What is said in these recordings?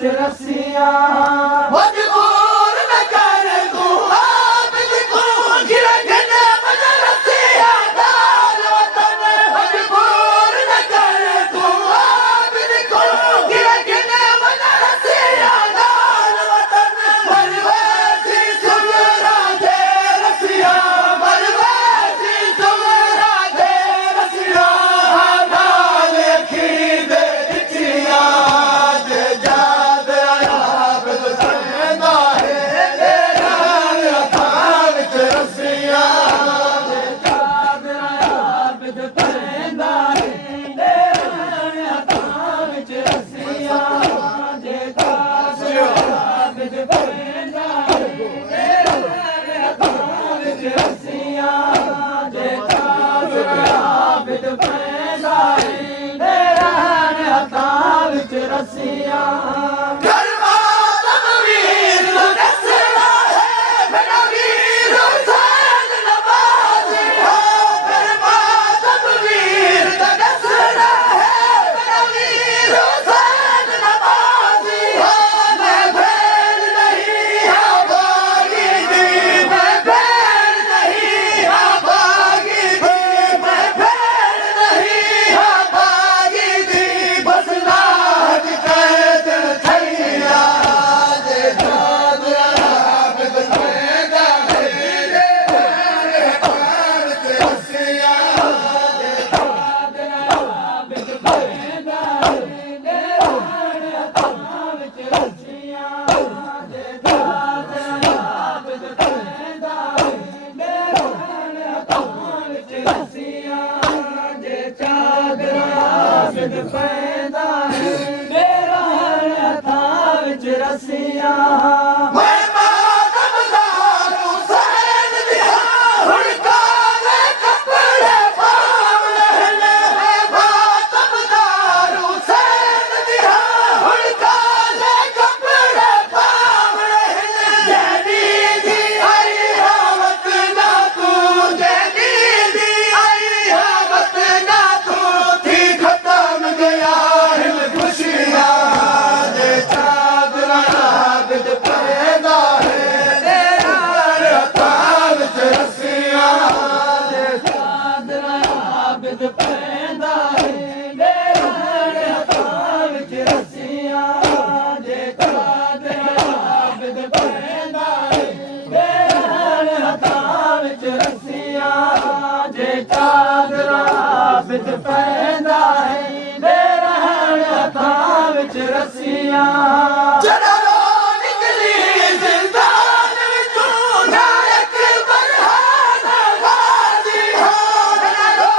ਵਿੱਚ ਰੱਸੀਆਂ ਮਜਬੂਰ न कर तू आबिद को गिरने बजा रसिया दाल वतन मजबूर न कर तू आबिद को गिरने बजा रसिया दाल वतन मरवासी सुगरा दे रसिया मरवासी सुगरा दे रसिया दाल खी दे दिखिया जे जाद आबिद पैदा है तेरा हथां विच रसिया ਜੇ ਚਾਦਰਾ ਆਬਿਦ ਪੈਂਦਾ ਏ ਤੇਰੇ ਹੱਥਾਂ ਵਿੱਚ ਰੱਸੀਆਂ ਜੇ ਚਾਦਰਾ ਆਬਿਦ ਪੈਂਦਾ ਏ ਤੇਰੇ ਹੱਥਾਂ ਵਿੱਚ ਰੱਸੀਆਂ ਜੇ ਚਾਦਰਾ ਆਬਿਦ ਪੈਂਦਾ ਏ ਤੇਰੇ ਹੱਥਾਂ ਵਿੱਚ ਰੱਸੀਆਂ गरमा तनवीर दसना है मेरा वीर हुसैन नवाज़ी हो गरमा तनवीर दसना है मेरा वीर हुसैन नवाज़ी हो मैं भेड़ नहीं आबागी दी मैं भेड़ नहीं आबागी दी मैं भेड़ नहीं आबागी दी बस नाज कैद थैया जे चादरा आबिद पैदा है तेरे हथां विच रसिया जे ਚਾਦਰਾ ਆਬਿਦ ਪੈਂਦਾ ਏ ਤੇਰੇ ਹੱਥਾਂ ਵਿੱਚ ਰੱਸੀਆਂ ਜੇ ਚਾਦਰਾ ਆਬਿਦ ਪੈਂਦਾ ਏ ਤੇਰੇ ਹੱਥਾਂ ਵਿੱਚ ਰੱਸੀਆਂ ਜੇ ਚਾਦਰਾ ਆਬਿਦ ਪੈਂਦਾ ਏ ਤੇਰੇ ਹੱਥਾਂ ਵਿੱਚ ਰੱਸੀਆਂ मैं मातमदार हुसैन दिया हुड़काने कपड़े पावले मैं मातमदार हुसैन दिया हुड़काने कपड़े पावले जैदी दी आई हावत ना तू जैदी दी आई हावत ना तू थी खत्म गया हिल खुशियां जे चादरा आबिद पैदा है तेरा हथां विच रसिया जे ਚਾਦਰਾ ਆਬਿਦ ਪੈਂਦਾ ਏ ਤੇਰੇ ਹੱਥਾਂ ਵਿੱਚ ਰੱਸੀਆਂ ਜੇ ਚਾਦਰਾ ਆਬਿਦ ਪੈਂਦਾ ਏ ਤੇਰੇ ਹੱਥਾਂ ਵਿੱਚ ਰੱਸੀਆਂ ਜੇ ਚਾਦਰਾ ਆਬਿਦ ਪੈਂਦਾ ਏ ਤੇਰੇ ਹੱਥਾਂ ਵਿੱਚ ਰੱਸੀਆਂ जड़ो निकली जिंदान विचों नायक बरहान गाजी हो जड़ो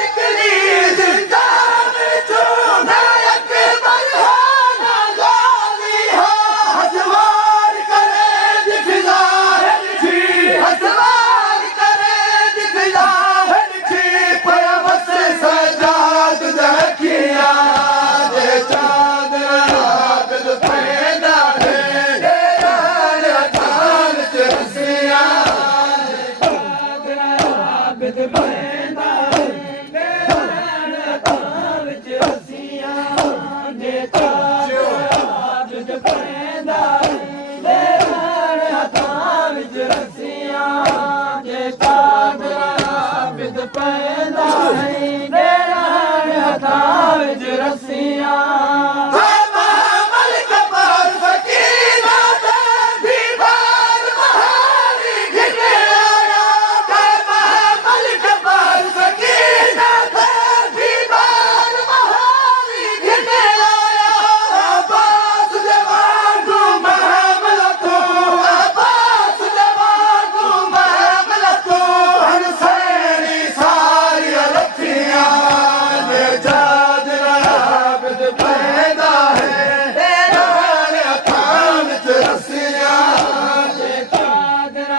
निकली जिंदान विचों नायक बरहान गाजी हो हसवार करे दिखला है थी हसवार करे दिखला है थी पर बस सजाद दकिया जे चादरा आबिद पैदा है तेरा हथां विच रसिया ਚਾਦਰਾ ਆਬਿਦ ਪੈਂਦਾ ਏ ਤੇਰੇ ਹੱਥਾਂ ਵਿੱਚ ਰੱਸੀਆਂ ਜੇ ਚਾਦਰਾ ਆਬਿਦ ਪੈਂਦਾ ਏ ਤੇਰੇ ਹੱਥਾਂ ਵਿੱਚ ਰੱਸੀਆਂ ਜੇ ਚਾਦਰਾ ਆਬਿਦ ਪੈਂਦਾ ਏ ਤੇਰੇ ਹੱਥਾਂ ਵਿੱਚ ਰੱਸੀਆਂ मलक पर फकीरा भी बार बहारी घिरे आया मलक पर फकीरा भी बार बहारी घिरे आया अब्बास जवान महमला तू अब्बास जवान महमला तू हसैनी सारी रखिया जे चादरा आबिद पैदा है तेरा हथां विच रसिया ਜੇ ਚਾਦਰਾ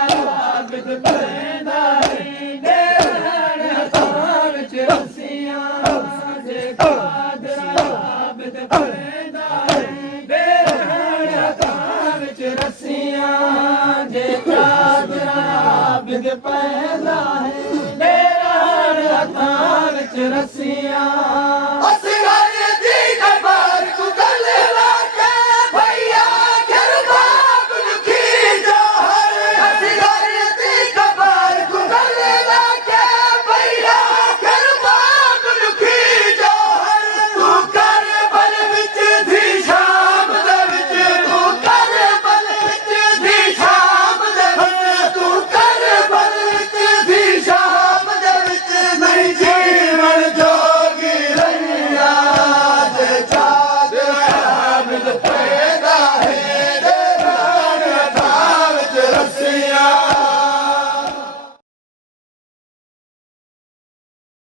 ਆਬਿਦ ਪੈਂਦਾ ਏ ਤੇਰੇ ਹੱਥਾਂ ਵਿੱਚ ਰੱਸੀਆਂ ਜੇ ਚਾਦਰਾ ਆਬਿਦ ਪੈਂਦਾ ਏ ਤੇਰੇ ਹੱਥਾਂ ਵਿੱਚ ਰੱਸੀਆਂ ਜੇ ਚਾਦਰਾ ਆਬਿਦ ਪੈਂਦਾ ਏ ਤੇਰੇ ਹੱਥਾਂ ਵਿੱਚ ਰੱਸੀਆਂ